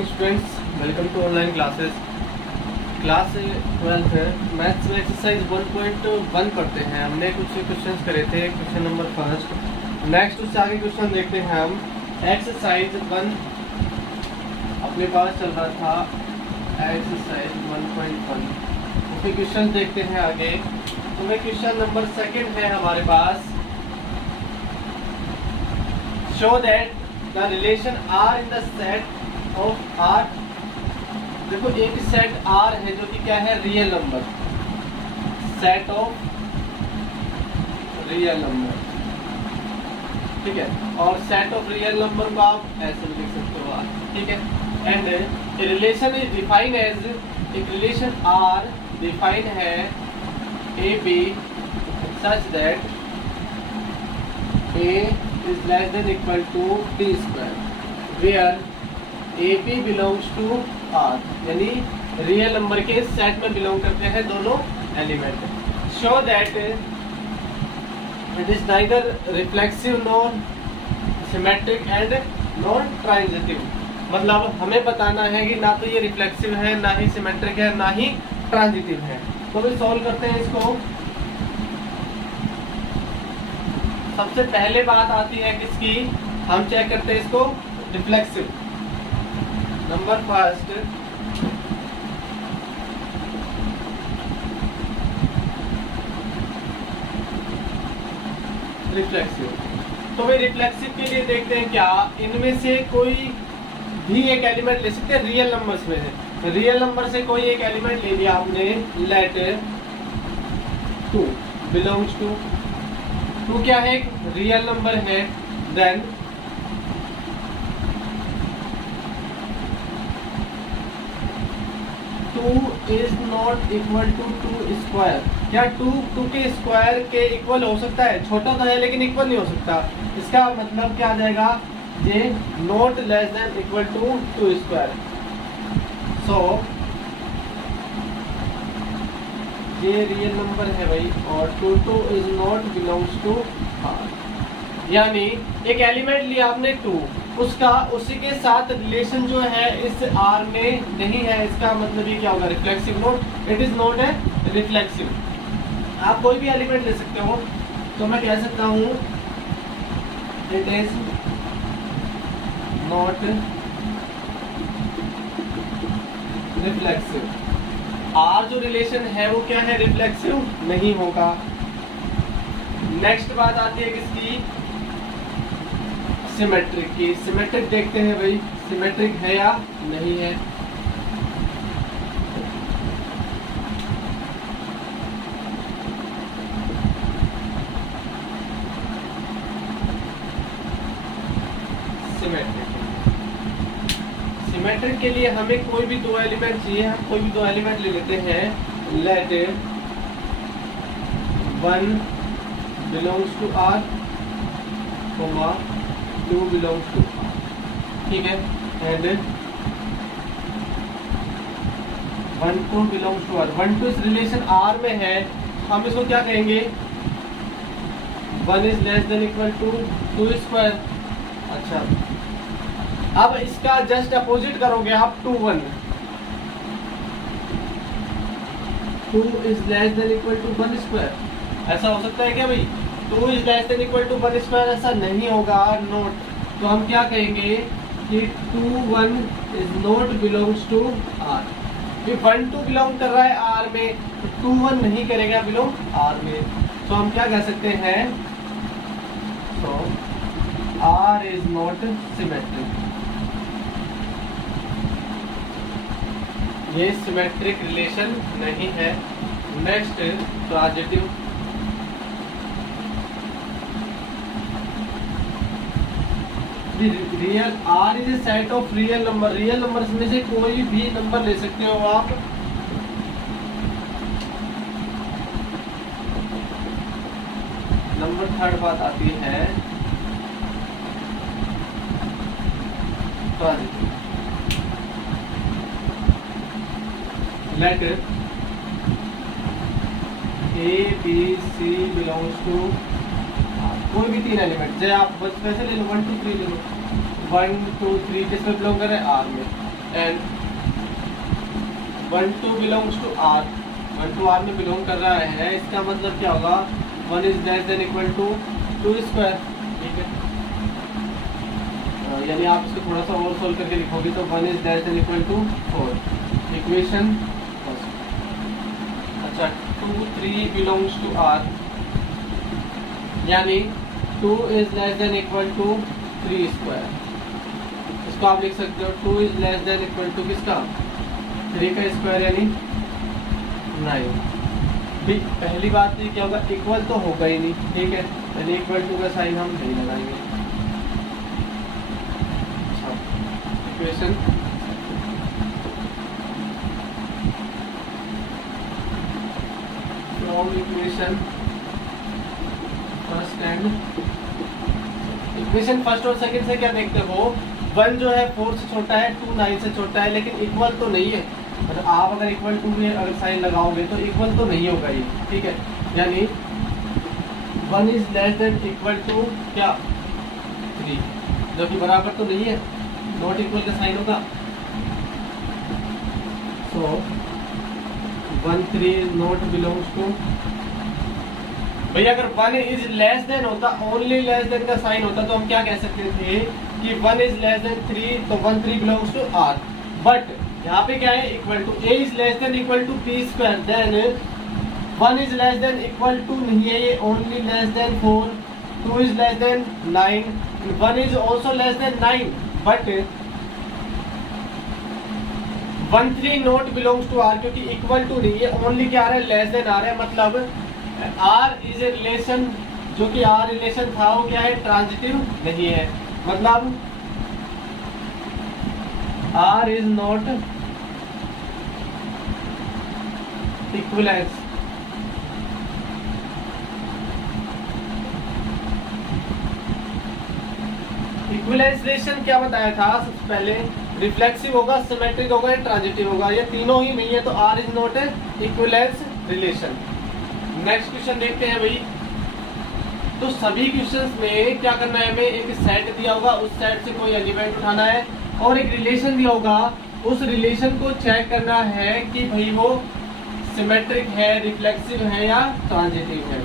Morning students, welcome to online classes. Class 12 है, maths में exercise 1.1 पढ़ते हैं। हमने कुछ क्वेश्चंस करे थे, क्वेश्चन नंबर फर्स्ट। नेक्स्ट उससे आगे क्वेश्चन देखते हैं हम। एक्सरसाइज 1 अपने पास चल रहा था, एक्सरसाइज 1.1 उसके क्वेश्चन देखते हैं आगे। तो मैं क्वेश्चन नंबर सेकंड है हमारे पास। Show that the relation R in the set of R. देखो एक सेट आर है जो कि क्या है, real number, set of real number, ठीक है। और सेट ऑफ रियल नंबर को आप ऐसे लिख सकते हो, ठीक है। And a relation is defined as, एक रिलेशन आर डिफाइंड है A B such that A is less than equal to t square where AP belongs to R, यानी रियल नंबर के सेट में बिलोंग करते हैं दोनों element. Show that it is neither reflexive nor symmetric and nor transitive. मतलब हमें बताना है कि ना तो ये रिफ्लेक्सिव है, ना ही सिमेट्रिक है, ना ही ट्रांजिटिव है। तो भी सॉल्व करते हैं इसको। सबसे पहले बात आती है किसकी, हम चेक करते हैं इसको रिफ्लेक्सिव। Number first, reflexive. तो भाई रिफ्लेक्सिव के लिए देखते हैं क्या इनमें से कोई भी एक एलिमेंट ले सकते हैं रियल नंबर्स में से। रियल नंबर से कोई एक एलिमेंट ले लिया आपने, लेट 2 बिलोंग्स टू, तो क्या है, एक रियल नंबर है। Then 2 is not equal to 2 square. क्या 2 के स्क्वायर के इक्वल हो सकता है? छोटा तो है लेकिन इक्वल नहीं हो सकता। इसका मतलब क्या आ जाएगा, ये not less than equal to 2 square. So ये रियल नंबर है भाई, और 2 is not belongs to R. यानी एक एलिमेंट लिया आपने 2, उसका उसी के साथ रिलेशन जो है इस आर में नहीं है। इसका मतलब ये क्या होगा, reflexive note, it is not a reflexive. आप कोई भी एलिमेंट ले सकते हो, तो मैं कह सकता हूं it is not reflexive. R जो रिलेशन है वो क्या है, रिफ्लेक्सिव नहीं होगा। नेक्स्ट बात आती है किसकी, सिमेट्रिक की। सिमेट्रिक देखते हैं भाई, सिमेट्रिक है या नहीं है। सिमेट्रिक के लिए हमें कोई भी दो एलिमेंट चाहिए। हम कोई भी दो एलिमेंट ले लेते हैं। Let 1 belongs to R, 2 belongs to R, ठीक है। And 1 2 belongs to R। 1 2 इस रिलेशन R में है, हम इसको क्या कहेंगे, 1 is less than equal to 2 square. अच्छा, अब इसका जस्ट अपोजिट करोगे आप, 2 1, 2 is less than equal to 1 square. ऐसा हो सकता है क्या भाई, 2 is less than equal to 1 square? ऐसा नहीं होगा, नोट। तो हम क्या कहेंगे कि 2 1 is not belongs to R। 1 2 belong कर रहा है R में, तो 2 1 नहीं करेगा बिलोंग R में। तो हम क्या कह सकते हैं, तो R इज नॉट सिमेट्रिक। ये सिमेट्रिक रिलेशन नहीं है। Next transitive. Real R is a set of real number. Real number में से कोई भी नंबर ले सकते हो आप। नंबर थर्ड बात आती है transitive. Let A B C belongs to कोई भी 3 एलिमेंट, जैसे आप बस वैसे ले लो, 1 2 3 ले लो। 1 2 3 किस में बिलोंग कर रहे हैं, R में। And 1 2 belongs to R, 1 2 R में बिलोंग कर रहा है, इसका मतलब क्या होगा 1 is less than equal to 2 square. ठीक है, यानी आप इसको थोड़ा सा और सोल्व करके लिखोगे तो 1 is less than equal to 4, equation first. अच्छा 2 3 बिलोंग्स टू आर, यानी 2 is less than equal to 3 square. इसको आप लिख सकते हो 2 is less than equal to किसका 3 का स्क्वायर यानी 9। पहली बात ये क्या होगा, इक्वल तो होगा ही नहीं। ठीक है, यानी इक्वल टू का साइन हम नहीं लगाएंगे। Equation from equation first and equation first और सेकंड से क्या देखते हो, 1 जो है 4 से छोटा है, 2 9 से छोटा है, लेकिन इक्वल तो नहीं है। मतलब आप अगर इक्वल टू में अगर साइन लगाओगे तो इक्वल तो नहीं होगा ये। ठीक है, यानी 1 is less than equal to क्या 3, जो कि बराबर तो नहीं है, नॉट इक्वल का साइन होगा। सो 1 3 नॉट बिलोंग्स टू, भैया अगर 1 इज लेस देन होता, ओनली लेस देन का साइन होता तो हम क्या कह सकते थे कि 1 इज लेस देन 3, तो 1 3 बिलोंग्स टू आर। बट यहाँ पे क्या है, equal to a is less than equal to b square, then 1 is less than equal to नहीं है ये, only less than 4, 2 is less than 9, 1 is also less than 9, but 1 3 not belongs to R, क्योंकि equal to नहीं है, only क्या आ रहा है less than आ रहा है। मतलब आर इज ए रिलेशन, जो कि आर रिलेशन था वो क्या है ट्रांजिटिव नहीं है। मतलब R is not equivalence। Equivalence relation क्या बताया था सबसे पहले, रिफ्लेक्सिव होगा, सिमेट्रिक होगा या ट्रांजिटिव होगा, ये तीनों ही नहीं है, तो R is not equivalence relation. Next question देखते हैं भाई। तो सभी क्वेश्चंस में क्या करना है, हमें एक सेट दिया होगा, उस सेट से कोई एलिमेंट उठाना है, और एक रिलेशन दिया होगा, उस रिलेशन को चेक करना है कि भाई वो सिमेट्रिक है, रिफ्लेक्सिव है या ट्रांजिटिव है।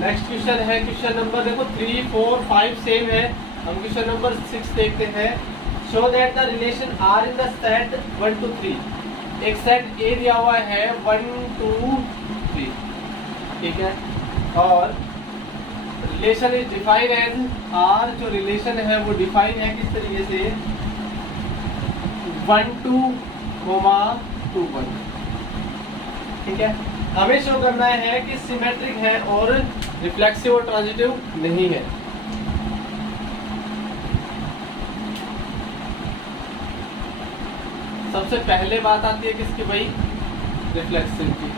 नेक्स्ट क्वेश्चन है, क्वेश्चन नंबर देखो 3 4 5 सेम है। हम क्वेश्चन नंबर 6 देखते हैं। Show that the relation R in the set 1 2 3। एक सेट ए दिया हुआ है 1 2 3, ठीक है, और relation is defined as R. जो रिलेशन है वो डिफाइन है किस तरीके से, 1 2 2 1, ठीक है। हमें शो करना है कि सिमेट्रिक है और रिफ्लेक्सिव और ट्रांजिटिव नहीं है। सबसे पहले बात आती है किसकी भाई, रिफ्लेक्सिव की।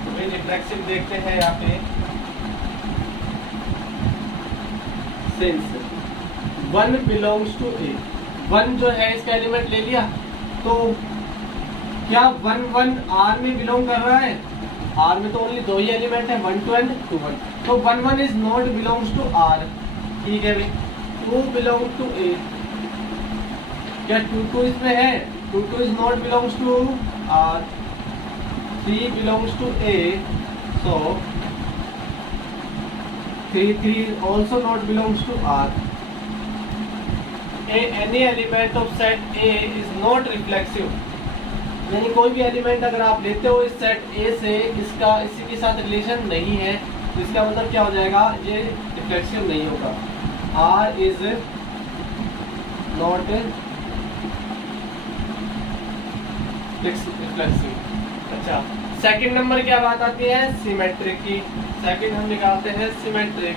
तो भाई रिफ्लेक्सिव देखते हैं यहाँ पे, सिंस 1 बिलोंग्स टू ए, 1 जो है इसका एलिमेंट ले लिया, तो क्या 1 1 आर में बिलोंग कर रहा है? आर में तो ओनली 2 ही एलिमेंट है, 1 2 एंड 2 1, तो 1 1 is not belongs to R, ठीक है भाई। 2 बिलोंग टू ए, क्या 2 2 इसमें है? 2 2 is not belongs to R. 3 belongs to A, so 3 3 also not belongs to R. Any element of set A is not reflexive. यानी कोई भी एलिमेंट अगर आप लेते हो इस सेट A से, इसका इसी के साथ रिलेशन नहीं है, तो इसका मतलब क्या हो जाएगा, ये रिफ्लेक्सिव नहीं होगा। R is not reflexive। अच्छा, सेकंड नंबर क्या बात आती है, सिमेट्रिक की। सेकंड हम निकालते हैं सिमेट्रिक।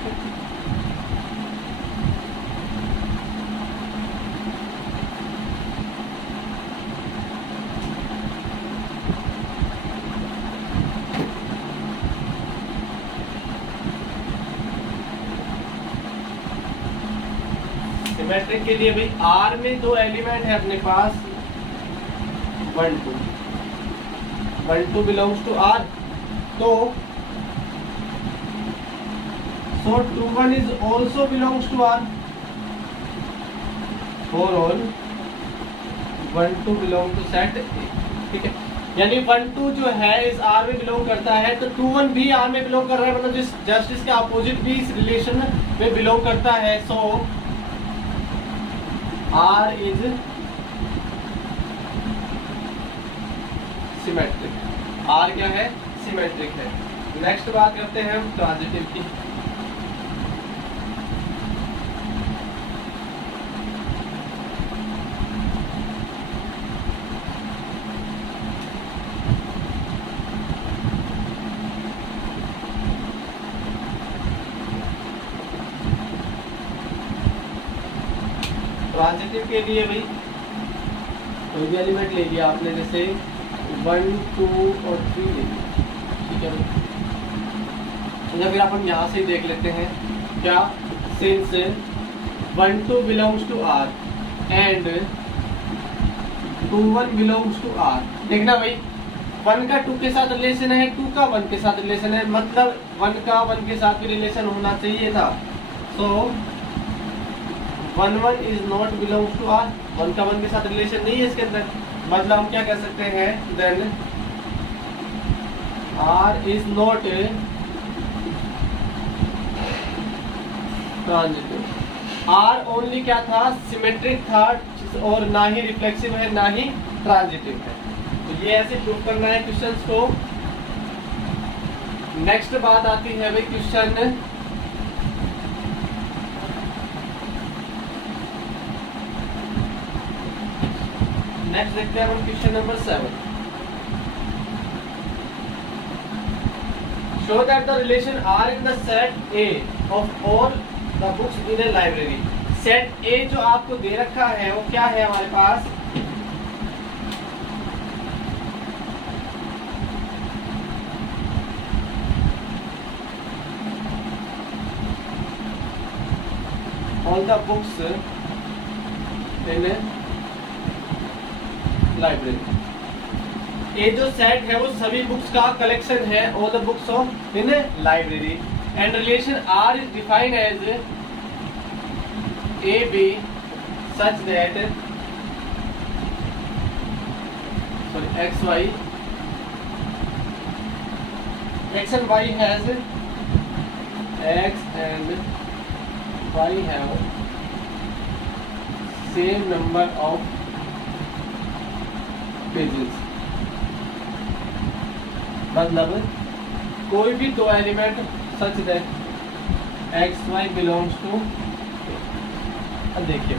सिमेट्रिक के लिए भाई आर में 2 एलिमेंट है अपने पास, 1 2 1 2 बिलोंग्स टू R, तो so 2 1 is also belongs to R. For all 1 2 belong to set A, ठीक है। यानी 1 2 जो है इस R में बिलोंग करता है, तो 2 1 भी R में बिलोंग कर रहा है, मतलब जस्ट इसके अपोजिट भी इस रिलेशन में बिलोंग करता है। सो R इज सिमेट्रिक, R क्या है, सिमेट्रिक है। नेक्स्ट बात करते हैं हम ट्रांजिटिव की। ट्रांजिटिव के लिए भाई कोई भी एलिमेंट ले लिया आपने, जैसे 1 2 और 3 ले लिया, ठीक है भाई। या फिर अपन यहाँ से ही देख लेते हैं क्या, since 1 2 belongs to R and 2 1 belongs to R। देखना भाई 1 का 2 के साथ रिलेशन है, 2 का 1 के साथ रिलेशन है, मतलब 1 का 1 के साथ भी रिलेशन होना चाहिए था। So 1 1 is not belongs to R, 1 का 1 के साथ रिलेशन नहीं है इसके अंदर, मतलब हम क्या कह सकते हैं, then R is not transitive. R only क्या था, सिमेट्रिक था, और ना ही रिफ्लेक्सिव है ना ही ट्रांजिटिव है। तो ये ऐसे प्रूव करना है क्वेश्चंस को। नेक्स्ट बात आती है भाई क्वेश्चन नेक्स्ट देखते हैं हम question number 7। Show that the relation R in the set A of all the books in A library. Set A जो आपको दे रखा है वो क्या है हमारे पास, all the books in library. ये जो सेट है वो सभी बुक्स का कलेक्शन है, all the books of in library. And relation R is defined as A B such that X Y X and Y has X and Y have same number of pages. मतलब कोई भी दो element such that X Y belongs to, देखिए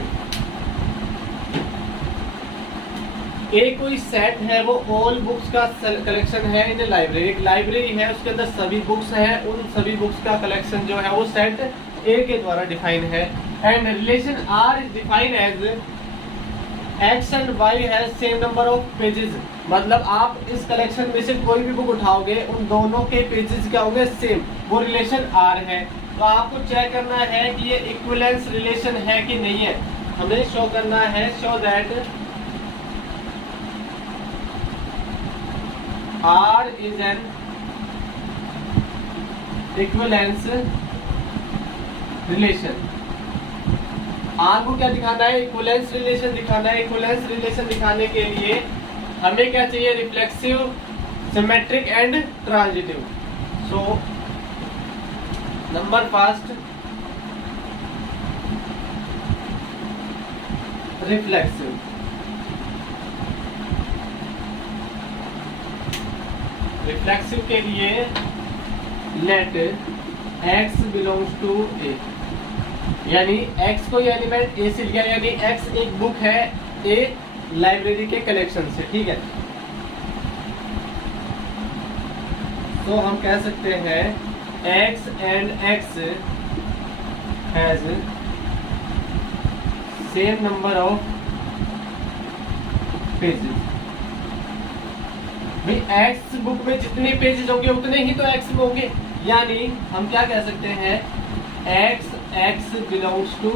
ए कोई set है, वो all books का कलेक्शन है इन लाइब्रेरी। एक लाइब्रेरी है उसके अंदर सभी बुक्स हैं, उन सभी बुक्स का कलेक्शन जो है वो सेट ए के द्वारा डिफाइन है। And relation R is defined as X and Y has same number of pages. मतलब आप इस कलेक्शन में से कोई भी बुक उठाओगे, उन दोनों के पेजेस क्या होंगे, सेम। वो रिलेशन R है। तो आपको चेक करना है कि ये इक्विवेलेंस रिलेशन है कि नहीं है। हमें शो करना है, show that R is an equivalence relation. R को क्या दिखाना है, इक्विवेलेंस रिलेशन दिखाना है। इक्विवेलेंस रिलेशन दिखाने के लिए हमें क्या चाहिए, reflexive, symmetric and transitive. So number first reflexive. Reflexive के लिए let x belongs to A, यानी x कोई एलिमेंट A से लिया, यानी x एक बुक है A लाइब्रेरी के कलेक्शन से, ठीक है। तो हम कह सकते हैं x and x has same number of pages. भाई x बुक में जितने पेजेस होंगे उतने ही तो x में होंगे, यानी हम क्या कह सकते हैं, x belongs to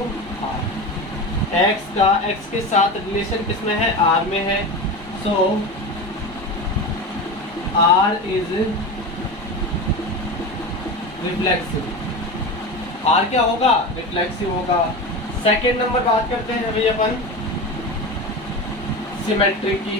R। x का x के साथ रिलेशन किसमें है, R में है। सो R इज रिफ्लेक्सिव। R क्या होगा? रिफ्लेक्सिव होगा। सेकेंड नंबर बात करते हैं भाई अपन सिमेट्रिक की।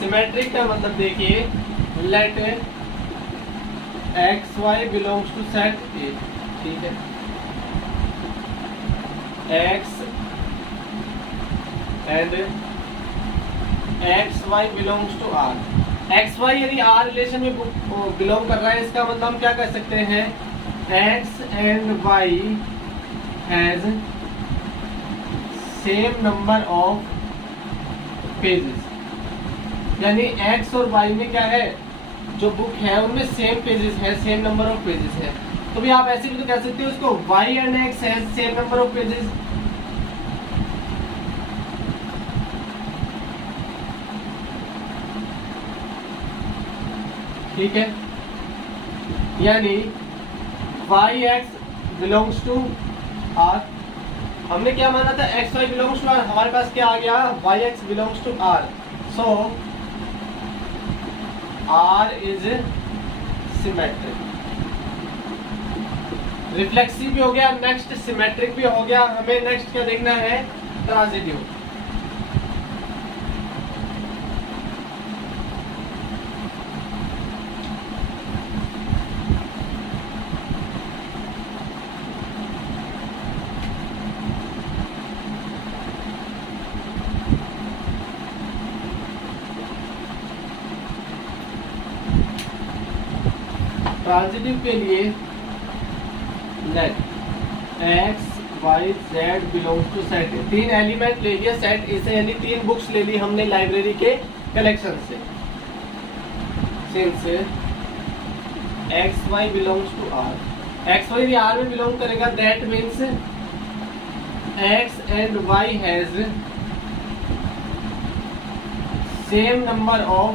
सिमेट्रिक का मतलब देखिए, let X Y belongs to set A, ठीक है, X and X Y belongs to R. X Y यदि आर रिलेशन में बिलोंग कर रहा है, इसका मतलब हम क्या कर सकते हैं, X and Y has same number of pages. यानी एक्स और वाई में क्या है, जो बुक है उनमें सेम पेजेस है, सेम नंबर ऑफ पेजेस है। तो भी आप ऐसे भी तो कह सकते हो उसको, Y and X has same number of pages. ठीक है, यानी Y X belongs to R. हमने क्या माना था, X Y belongs to R, हमारे पास क्या आ गया, Y X belongs to R. So R is symmetric. Reflexive भी हो गया, नेक्स्ट सिमेट्रिक भी हो गया। हमें नेक्स्ट क्या देखना है, ट्रांजिटिव। ट्रांजिटिव के लिए let X Y Z belongs to set A. 3 element ले लिया सेट ए से, यानी 3 बुक्स ले ली हमने लाइब्रेरी के कलेक्शन से। Since X Y belongs to R, X Y भी आर में बिलोंग करेगा, that means X and Y has same number of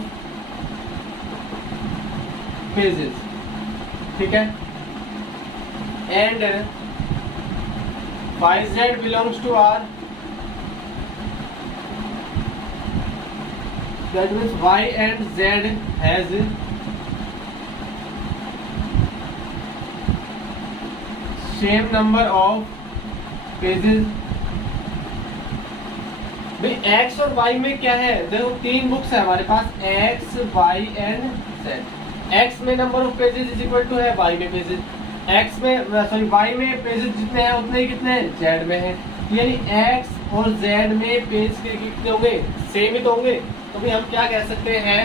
pages, ठीक है, and Y Z belongs to R, that means Y and Z has same number of pages. भाई X और Y में क्या है, देखो 3 बुक्स है हमारे पास, X Y and Z. X में number of pages is equal to है वाई में पेजेस, एक्स में सॉरी वाई में पेजेस जितने हैं उतने ही कितने हैं जेड में है, यानी एक्स और जेड में पेज के कितने होंगे, सेम ही तो होंगे। तो भी हम क्या कह सकते हैं,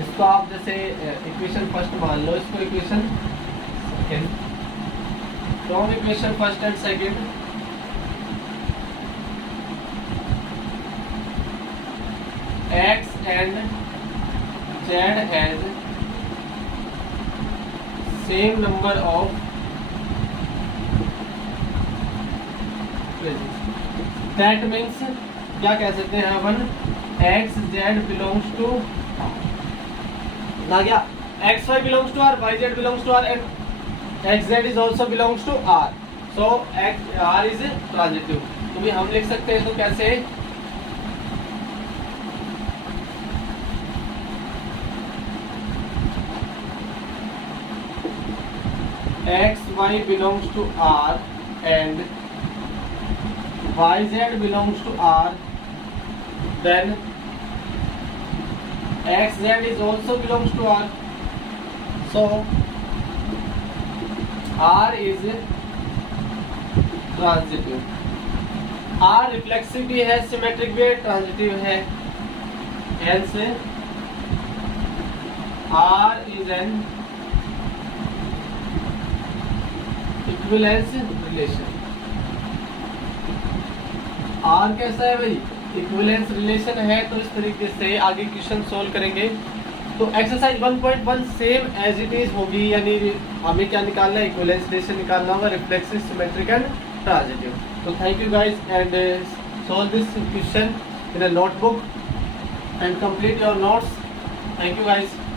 इसको आप जैसे इक्वेशन फर्स्ट मान लो, इसको equation second, from equation first and second X and Z has same number of pages. That means क्या कह सकते हैं अपन, एक्स जेड बिलोंग्स टू, ना क्या, X Y belongs to R, Y Z belongs to R and X Z is also belongs to R. So X R is transitive. तो भी हम लिख सकते हैं तो कैसे, X Y belongs to R and Y Z belongs to R, then X Z is also belongs to R. So R is transitive. R reflexive भी है, सिमेट्रिक भी है, ट्रांजिटिव है। Hence R is an equivalence relation. R कैसा है भाई, equivalence relation है। तो इस तरीके से आगे क्वेश्चन सोल्व करेंगे। तो exercise 1.1 same as it is होगी, यानी हमें क्या निकालना है, इक्विवेलेंस रिलेशन निकालना होगा, reflexive, symmetric and transitive. So thank you guys, and solve this question in a notebook and complete your notes. Thank you guys.